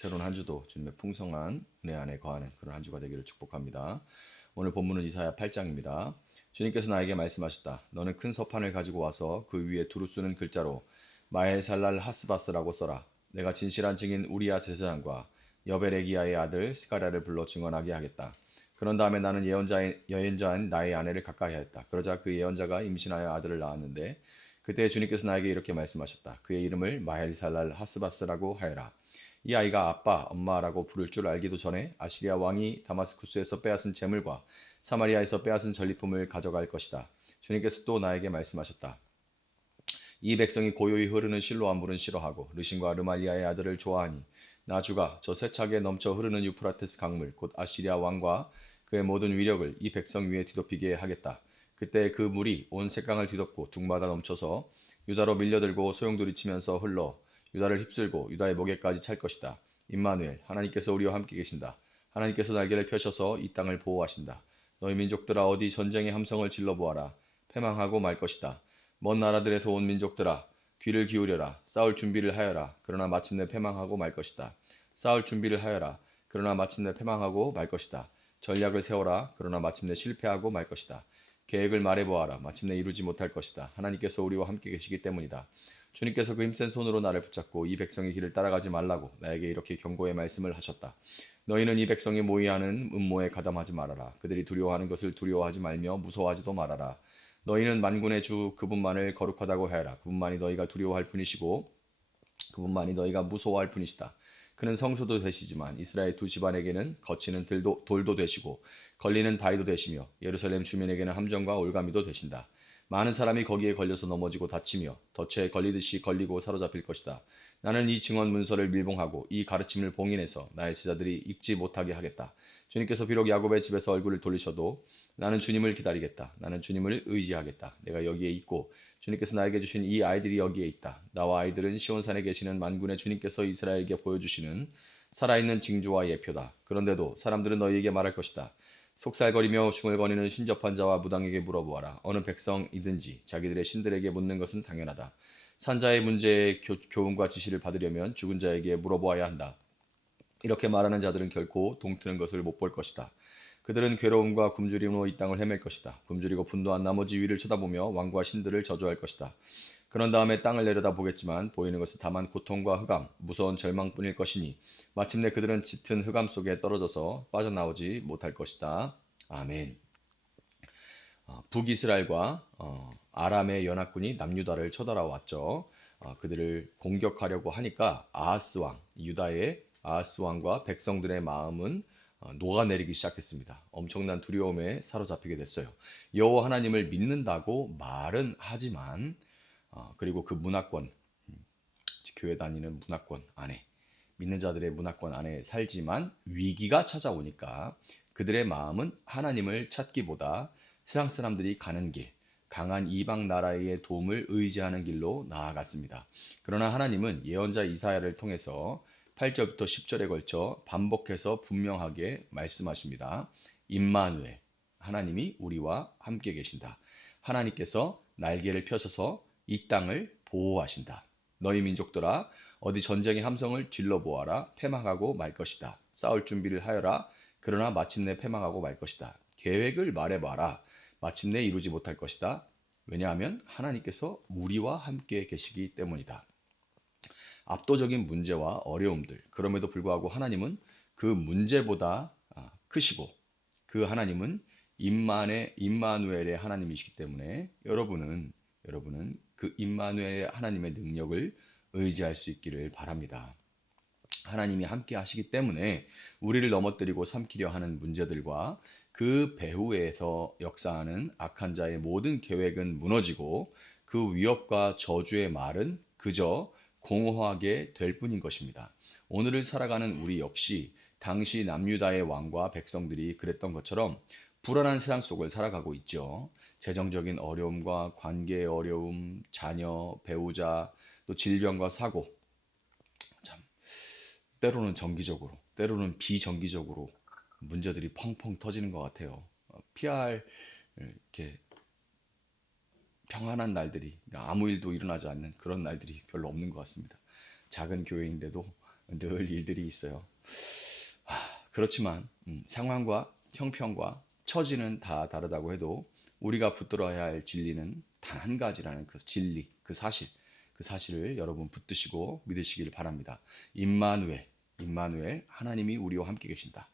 새로운 한 주도 주님의 풍성한 은혜 안에 거하는 그런 한 주가 되기를 축복합니다. 오늘 본문은 이사야 8장입니다. 주님께서 나에게 말씀하셨다. 너는 큰 서판을 가지고 와서 그 위에 두루 쓰는 글자로 마헬살랄 하스바스라고 써라. 내가 진실한 증인 우리야 제사장과 여벨레기야의 아들 스가랴를 불러 증언하게 하겠다. 그런 다음에 나는 예언자인 나의 아내를 가까이 하였다. 그러자 그 예언자가 임신하여 아들을 낳았는데 그때 주님께서 나에게 이렇게 말씀하셨다. 그의 이름을 마헬살랄 하스바스라고 하여라. 이 아이가 아빠, 엄마라고 부를 줄 알기도 전에 아시리아 왕이 다마스쿠스에서 빼앗은 재물과 사마리아에서 빼앗은 전리품을 가져갈 것이다. 주님께서 또 나에게 말씀하셨다. 이 백성이 고요히 흐르는 실로암 물은 싫어하고 르신과 르말리아의 아들을 좋아하니 나 주가 저 세차게 넘쳐 흐르는 유프라테스 강물 곧 아시리아 왕과 그의 모든 위력을 이 백성 위에 뒤덮이게 하겠다. 그때 그 물이 온 색강을 뒤덮고 둥마다 넘쳐서 유다로 밀려들고 소용돌이치면서 흘러 유다를 휩쓸고 유다의 목에까지 찰 것이다. 임마누엘 하나님께서 우리와 함께 계신다. 하나님께서 날개를 펴셔서 이 땅을 보호하신다. 너희 민족들아 어디 전쟁의 함성을 질러보아라. 패망하고 말 것이다. 먼 나라들에서 온 민족들아 귀를 기울여라. 싸울 준비를 하여라. 그러나 마침내 패망하고 말 것이다. 싸울 준비를 하여라. 그러나 마침내 패망하고 말 것이다. 전략을 세워라. 그러나 마침내 실패하고 말 것이다. 계획을 말해보아라. 마침내 이루지 못할 것이다. 하나님께서 우리와 함께 계시기 때문이다. 주님께서 그 힘센 손으로 나를 붙잡고 이 백성의 길을 따라가지 말라고 나에게 이렇게 경고의 말씀을 하셨다. 너희는 이 백성이 모의하는 음모에 가담하지 말아라. 그들이 두려워하는 것을 두려워하지 말며 무서워하지도 말아라. 너희는 만군의 주 그분만을 거룩하다고 하여라. 그분만이 너희가 두려워할 뿐이시고 그분만이 너희가 무서워할 뿐이시다. 그는 성소도 되시지만 이스라엘 두 집안에게는 거치는 돌도 되시고 걸리는 바위도 되시며 예루살렘 주민에게는 함정과 올가미도 되신다. 많은 사람이 거기에 걸려서 넘어지고 다치며 덫에 걸리듯이 걸리고 사로잡힐 것이다. 나는 이 증언 문서를 밀봉하고 이 가르침을 봉인해서 나의 제자들이 읽지 못하게 하겠다. 주님께서 비록 야곱의 집에서 얼굴을 돌리셔도 나는 주님을 기다리겠다. 나는 주님을 의지하겠다. 내가 여기에 있고 주님께서 나에게 주신 이 아이들이 여기에 있다. 나와 아이들은 시온산에 계시는 만군의 주님께서 이스라엘에게 보여주시는 살아있는 징조와 예표다. 그런데도 사람들은 너희에게 말할 것이다. 속살거리며 중얼거리는 신접한 자와 무당에게 물어보아라. 어느 백성이든지 자기들의 신들에게 묻는 것은 당연하다. 산자의 문제의 교훈과 지시를 받으려면 죽은 자에게 물어보아야 한다. 이렇게 말하는 자들은 결코 동트는 것을 못 볼 것이다. 그들은 괴로움과 굶주림으로 이 땅을 헤맬 것이다. 굶주리고 분노한 나머지 위를 쳐다보며 왕과 신들을 저주할 것이다. 그런 다음에 땅을 내려다 보겠지만 보이는 것은 다만 고통과 흑암, 무서운 절망뿐일 것이니 마침내 그들은 짙은 흑암 속에 떨어져서 빠져나오지 못할 것이다. 아멘. 북이스라엘과 아람의 연합군이 남유다를 쳐들어왔죠. 그들을 공격하려고 하니까 아하스 왕, 유다의 아하스 왕과 백성들의 마음은 녹아내리기 시작했습니다. 엄청난 두려움에 사로잡히게 됐어요. 여호와 하나님을 믿는다고 말은 하지만 그리고 그 문화권, 교회 다니는 문화권 안에 믿는 자들의 문화권 안에 살지만 위기가 찾아오니까 그들의 마음은 하나님을 찾기보다 세상 사람들이 가는 길, 강한 이방 나라의 도움을 의지하는 길로 나아갔습니다. 그러나 하나님은 예언자 이사야를 통해서 8절부터 10절에 걸쳐 반복해서 분명하게 말씀하십니다. 임마누엘, 하나님이 우리와 함께 계신다. 하나님께서 날개를 펴셔서 이 땅을 보호하신다. 너희 민족들아 어디 전쟁의 함성을 질러보아라. 패망하고 말 것이다. 싸울 준비를 하여라. 그러나 마침내 패망하고 말 것이다. 계획을 말해봐라. 마침내 이루지 못할 것이다. 왜냐하면 하나님께서 우리와 함께 계시기 때문이다. 압도적인 문제와 어려움들, 그럼에도 불구하고 하나님은 그 문제보다 크시고 그 하나님은 임마누엘의 하나님이시기 때문에 여러분은 그 임마누엘의 하나님의 능력을 의지할 수 있기를 바랍니다. 하나님이 함께 하시기 때문에 우리를 넘어뜨리고 삼키려 하는 문제들과 그 배후에서 역사하는 악한 자의 모든 계획은 무너지고 그 위협과 저주의 말은 그저 공허하게 될 뿐인 것입니다. 오늘을 살아가는 우리 역시 당시 남유다의 왕과 백성들이 그랬던 것처럼 불안한 세상 속을 살아가고 있죠. 재정적인 어려움과 관계의 어려움, 자녀, 배우자, 또 질병과 사고, 참 때로는 정기적으로, 때로는 비정기적으로 문제들이 펑펑 터지는 것 같아요. 피할 이렇게 평안한 날들이 아무 일도 일어나지 않는 그런 날들이 별로 없는 것 같습니다. 작은 교회인데도 늘 일들이 있어요. 그렇지만 상황과 형편과 처지는 다 다르다고 해도 우리가 붙들어야 할 진리는 단 한 가지라는 그 진리, 그 사실을 여러분 붙드시고 믿으시길 바랍니다. 임마누엘, 임마누엘, 하나님이 우리와 함께 계신다.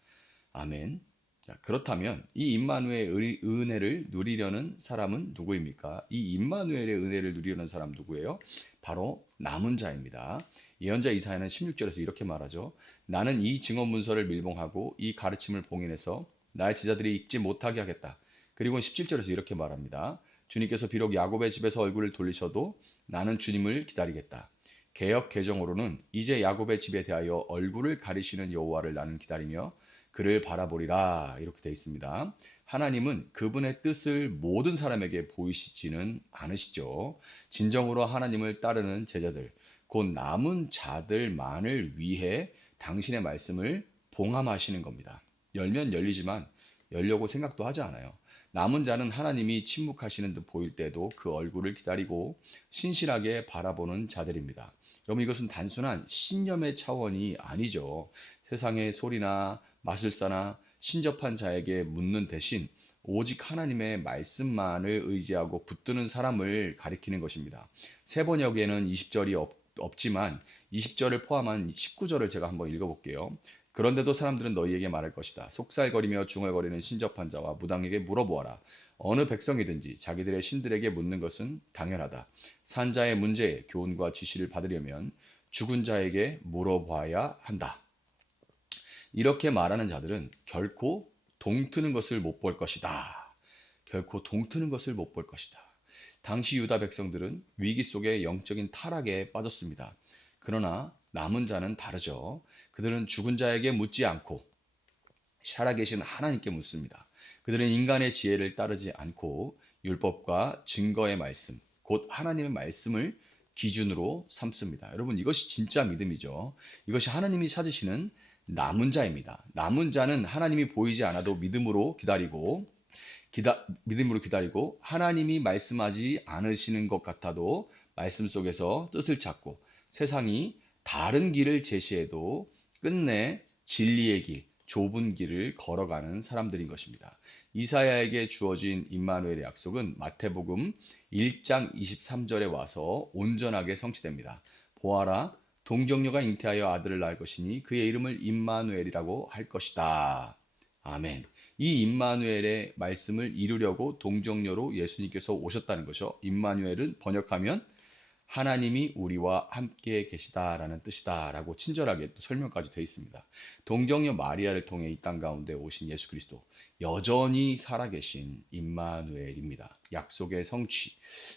아멘. 자, 그렇다면 이 임마누엘의 은혜를 누리려는 사람은 누구입니까? 이 임마누엘의 은혜를 누리려는 사람 누구예요? 바로 남은 자입니다. 예언자 이사야는 16절에서 이렇게 말하죠. 나는 이 증언 문서를 밀봉하고 이 가르침을 봉인해서 나의 제자들이 읽지 못하게 하겠다. 그리고 17절에서 이렇게 말합니다. 주님께서 비록 야곱의 집에서 얼굴을 돌리셔도 나는 주님을 기다리겠다. 개역 개정으로는 이제 야곱의 집에 대하여 얼굴을 가리시는 여호와를 나는 기다리며 그를 바라보리라 이렇게 되어 있습니다. 하나님은 그분의 뜻을 모든 사람에게 보이시지는 않으시죠. 진정으로 하나님을 따르는 제자들, 곧 남은 자들만을 위해 당신의 말씀을 봉함하시는 겁니다. 열면 열리지만 열려고 생각도 하지 않아요. 남은 자는 하나님이 침묵하시는 듯 보일 때도 그 얼굴을 기다리고 신실하게 바라보는 자들입니다. 여러분 이것은 단순한 신념의 차원이 아니죠. 세상의 소리나 마술사나 신접한 자에게 묻는 대신 오직 하나님의 말씀만을 의지하고 붙드는 사람을 가리키는 것입니다. 세번역에는 20절이 없지만 20절을 포함한 19절을 제가 한번 읽어볼게요. 그런데도 사람들은 너희에게 말할 것이다. 속살거리며 중얼거리는 신접한 자와 무당에게 물어보아라. 어느 백성이든지 자기들의 신들에게 묻는 것은 당연하다. 산 자의 문제에 교훈과 지시를 받으려면 죽은 자에게 물어봐야 한다. 이렇게 말하는 자들은 결코 동트는 것을 못 볼 것이다. 결코 동트는 것을 못 볼 것이다. 당시 유다 백성들은 위기 속에 영적인 타락에 빠졌습니다. 그러나 남은 자는 다르죠. 그들은 죽은 자에게 묻지 않고 살아계신 하나님께 묻습니다. 그들은 인간의 지혜를 따르지 않고 율법과 증거의 말씀, 곧 하나님의 말씀을 기준으로 삼습니다. 여러분 이것이 진짜 믿음이죠. 이것이 하나님이 찾으시는 남은 자입니다. 남은 자는 하나님이 보이지 않아도 믿음으로 기다리고 하나님이 말씀하지 않으시는 것 같아도 말씀 속에서 뜻을 찾고 세상이 다른 길을 제시해도 끝내 진리의 길, 좁은 길을 걸어가는 사람들인 것입니다. 이사야에게 주어진 임마누엘의 약속은 마태복음 1장 23절에 와서 온전하게 성취됩니다. 보아라, 동정녀가 잉태하여 아들을 낳을 것이니 그의 이름을 임마누엘이라고 할 것이다. 아멘. 이 임마누엘의 말씀을 이루려고 동정녀로 예수님께서 오셨다는 것이죠. 임마누엘은 번역하면 하나님이 우리와 함께 계시다라는 뜻이다라고 친절하게 또 설명까지 되어 있습니다. 동정녀 마리아를 통해 이 땅 가운데 오신 예수 그리스도, 여전히 살아계신 임마누엘입니다. 약속의 성취.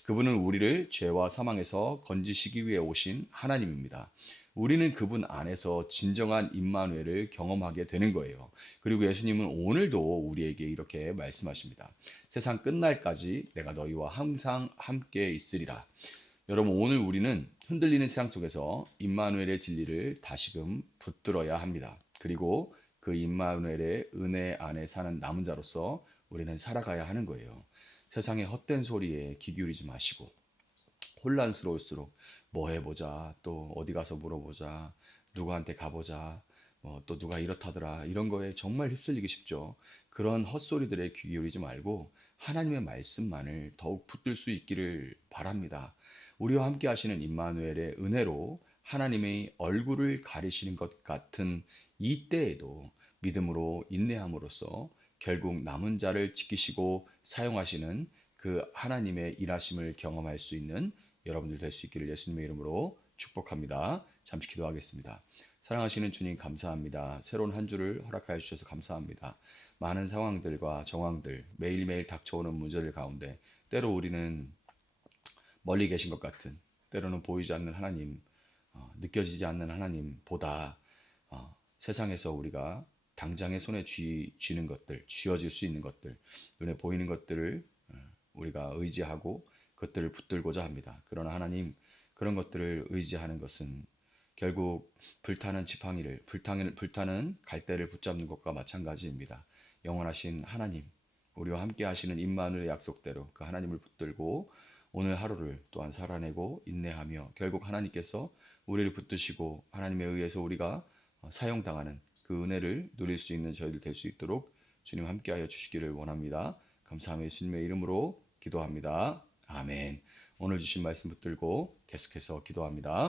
그분은 우리를 죄와 사망에서 건지시기 위해 오신 하나님입니다. 우리는 그분 안에서 진정한 임마누엘을 경험하게 되는 거예요. 그리고 예수님은 오늘도 우리에게 이렇게 말씀하십니다. 세상 끝날까지 내가 너희와 항상 함께 있으리라. 여러분 오늘 우리는 흔들리는 세상 속에서 임마누엘의 진리를 다시금 붙들어야 합니다. 그리고 그 임마누엘의 은혜 안에 사는 남은 자로서 우리는 살아가야 하는 거예요. 세상의 헛된 소리에 귀 기울이지 마시고 혼란스러울수록 뭐 해보자, 또 어디 가서 물어보자, 누구한테 가보자, 또 누가 이렇다더라 이런 거에 정말 휩쓸리기 쉽죠. 그런 헛소리들에 귀 기울이지 말고 하나님의 말씀만을 더욱 붙들 수 있기를 바랍니다. 우리와 함께 하시는 임마누엘의 은혜로 하나님의 얼굴을 가리시는 것 같은 이때에도 믿음으로 인내함으로써 결국 남은 자를 지키시고 사용하시는 그 하나님의 일하심을 경험할 수 있는 여러분들 될 수 있기를 예수님의 이름으로 축복합니다. 잠시 기도하겠습니다. 사랑하시는 주님 감사합니다. 새로운 한 주를 허락하여 주셔서 감사합니다. 많은 상황들과 정황들, 매일매일 닥쳐오는 문제들 가운데 때로 우리는 멀리 계신 것 같은, 때로는 보이지 않는 하나님, 느껴지지 않는 하나님보다 세상에서 우리가 당장의 손에 쥐는 것들, 쥐어질 수 있는 것들, 눈에 보이는 것들을 우리가 의지하고 그것들을 붙들고자 합니다. 그러나 하나님, 그런 것들을 의지하는 것은 결국 불타는 지팡이를, 불타는 갈대를 붙잡는 것과 마찬가지입니다. 영원하신 하나님, 우리와 함께 하시는 임마누엘의 약속대로 그 하나님을 붙들고 오늘 하루를 또한 살아내고 인내하며 결국 하나님께서 우리를 붙드시고 하나님에 의해서 우리가 사용당하는 그 은혜를 누릴 수 있는 저희들 될 수 있도록 주님 함께하여 주시기를 원합니다. 감사하며 예수님의 이름으로 기도합니다. 아멘. 오늘 주신 말씀 붙들고 계속해서 기도합니다.